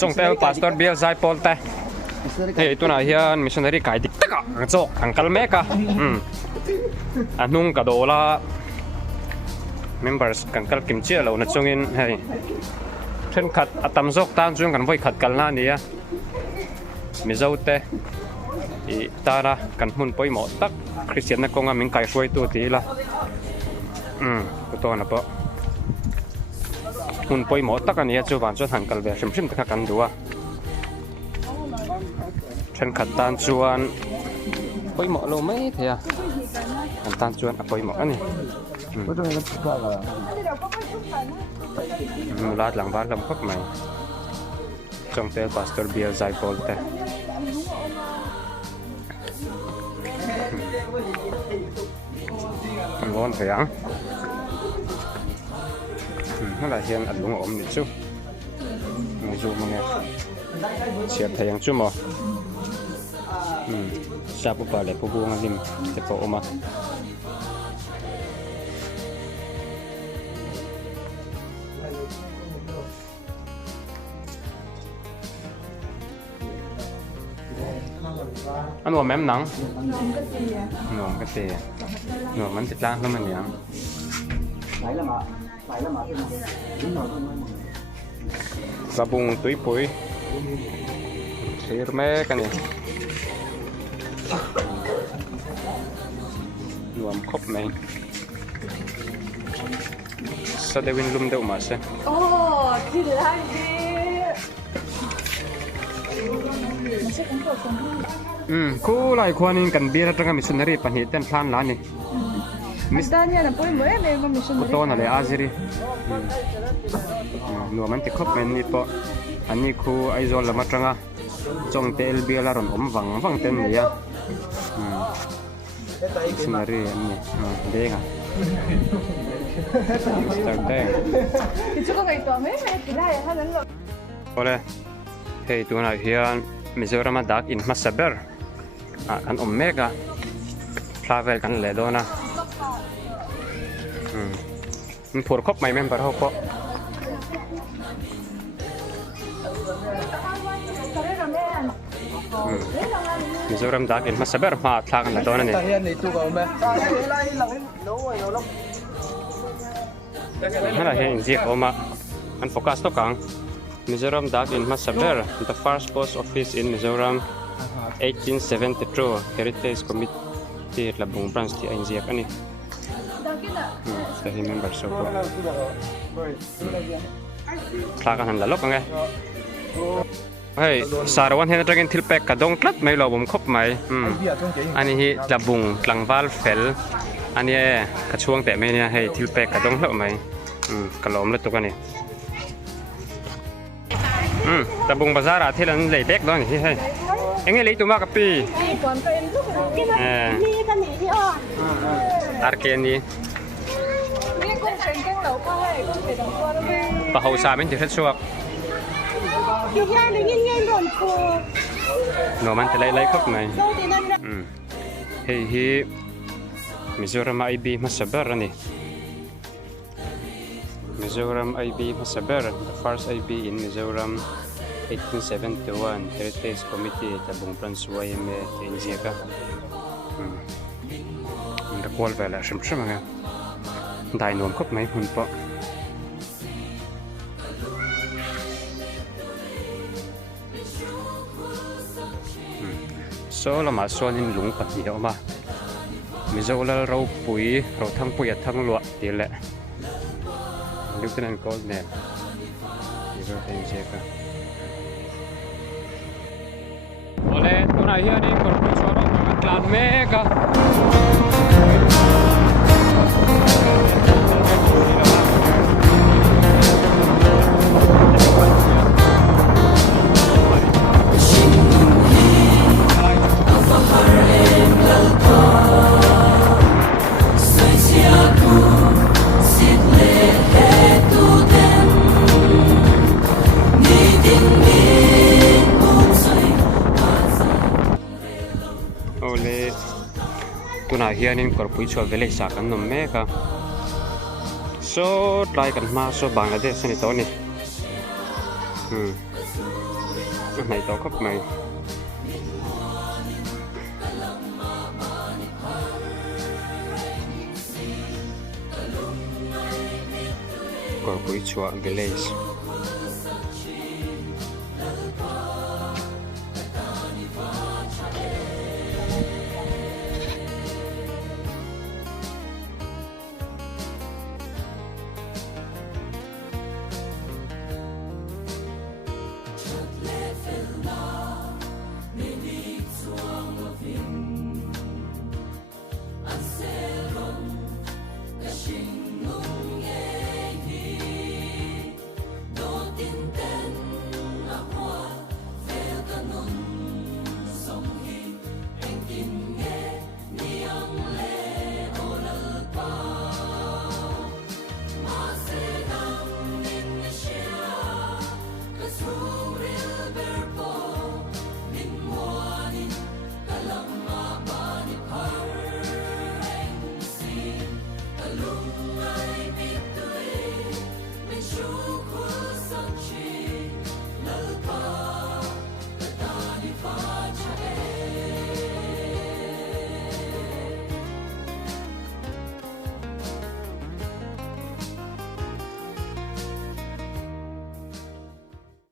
จงเตลพาสตอร์เบียร์ไซปอลเตเฮ้ยตัวไหนเฮียนมิชชันนารีไก่ดิกตะกะโจอังกัลเมกะอันนุ่งกระโดละ members กันกัลกิมเจียเราหน้าจงอินเฮ้ยเช่นขัดอัตมจกตานจงกันไว้ขัดกันล้านนี้มิเจ้าเตอีตาระกันหุ่นปอยหมดตักคริสเตียนนักกงมิงไก่ช่วยตัวทีละตัวนั้นปะหุ่นปอยหมดตักอันนี้จูบานจูหันกัลเบียชิมตะกันดูอ่ะเช่นขัดตานจวนปอยหมดเราไม่เทียขัดตานจวนปอยหมดอันนี้ลาดหลังบ้านลำพักใหม่จงเตลพาสตอร์เบียร์ไซปอลเตร้อนเสียงนั่นแหละเฮียนอัดลงอมนิดชูมาจูมันเนี่ยเสียบเทียงชูมั้งชาบุปผาเลยผู้บวงริมจะโตออกมาอันว่าแม่มหนังหนุ่มกระเตียหนุ่มมันติดล่างแล้วมันยังกระบุงตุ้ยปุยเสียแม่กันนี่รวมครบไหมสเดวินลุมเดวมาเซ่โอ้ที่ไรดีคู่หลายคนนี่กันเบียร์ตรงกับมิชชันนารีปัญหาเต้นพลานล้านนี่มิสดานี่นะปุ้ยเหมือนเลยก็มิชชันนารีตัวนั่นเลยอาซิรีหนูมันติดครบเป็นนี่ปะอันนี้คู่ไอโซลละมาตรงอ่ะจงเตลเบียร์ละรอนวังเต็มเลยอ่ะมิชชันนารีอันนี้เด้งอ่ะจังเด้งที่ชุกก็ไงตัวไม่ที่ได้ฮะนั่นหรอโอเลยเฮ้ยตัวไหนเฮียนมิโซรามาดักอินมาสเบอร์กันอมเมกะทราเวลกันเลยโดนะมันผูกครบไหมแม่ปะเขาก็มิโซรามดักอินมาสเบอร์มาทรากันเลยโดนะนี่นั่นแหละเฮียนจีบออกมาอันโฟกัสตัวกลาง Mizoram Dak in Masaber, the first post office in Mizoram, 1872. Heritage Committee Labung branch di Ainzia kan ni. Saya member so ko. Klakan han lalok ngai. Hey, Sarawan hen dragon tilpek ka dong klat mai lo bom khop mai. Ani hi labung tlangwal fel. Ani ka chuang te mai ne hey tilpek ka dong lo mai. Kalom le to kan ni.แต่บุงบาซาร์ที่เราเลยเด็กด้วยนี่ให้เอ็งไงเลยตัวมากกับปีอาร์เกนนี่ปะเขาสาเป็นจุดชัวร์หนูมันจะไล่ครบไหมเฮ้ยมิโซรัมไอบีมาสเบอร์นี่ Mizoram IB Masaber, the first IB in Mizoram, 1871, Heritage Committee, Tabung Branch YMA, Inziaka. The call vela, Shimshimanga. Dino cook my hunpo. So, Lama Son in Lung Patioma Mizola Row Pui, Rotang Pui at Tang Luat, Dile. Lieutenant Goldman. Oleh tunai hiya ni korban suara dengan klan mega. Tunai hiya ni korpui chua vele sa kan nom mega. So try kan ma so Bangladesh ni to ni. này to khắp mày Corpui Chua Village